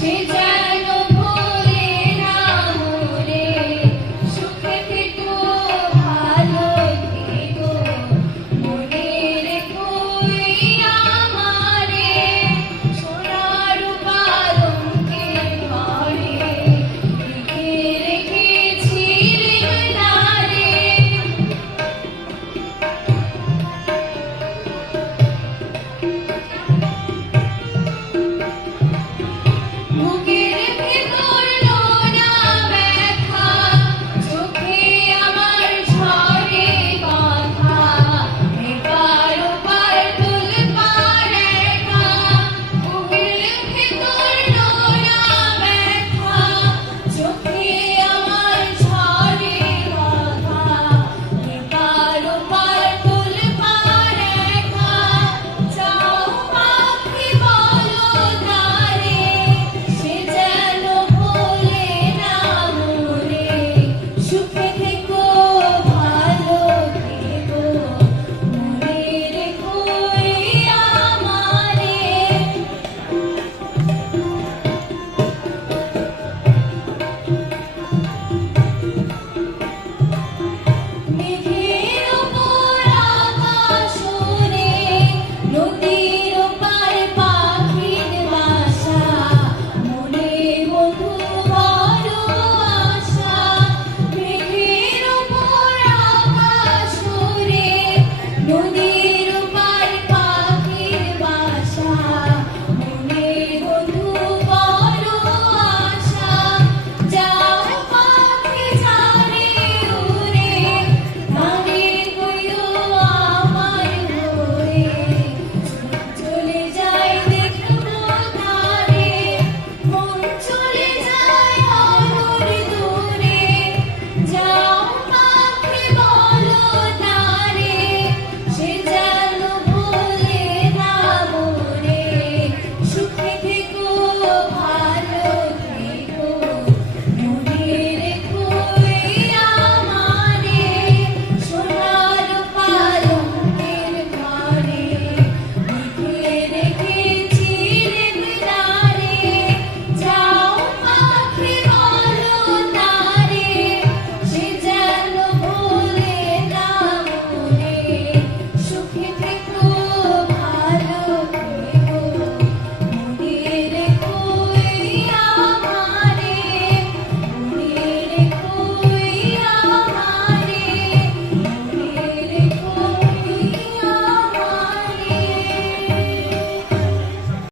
She's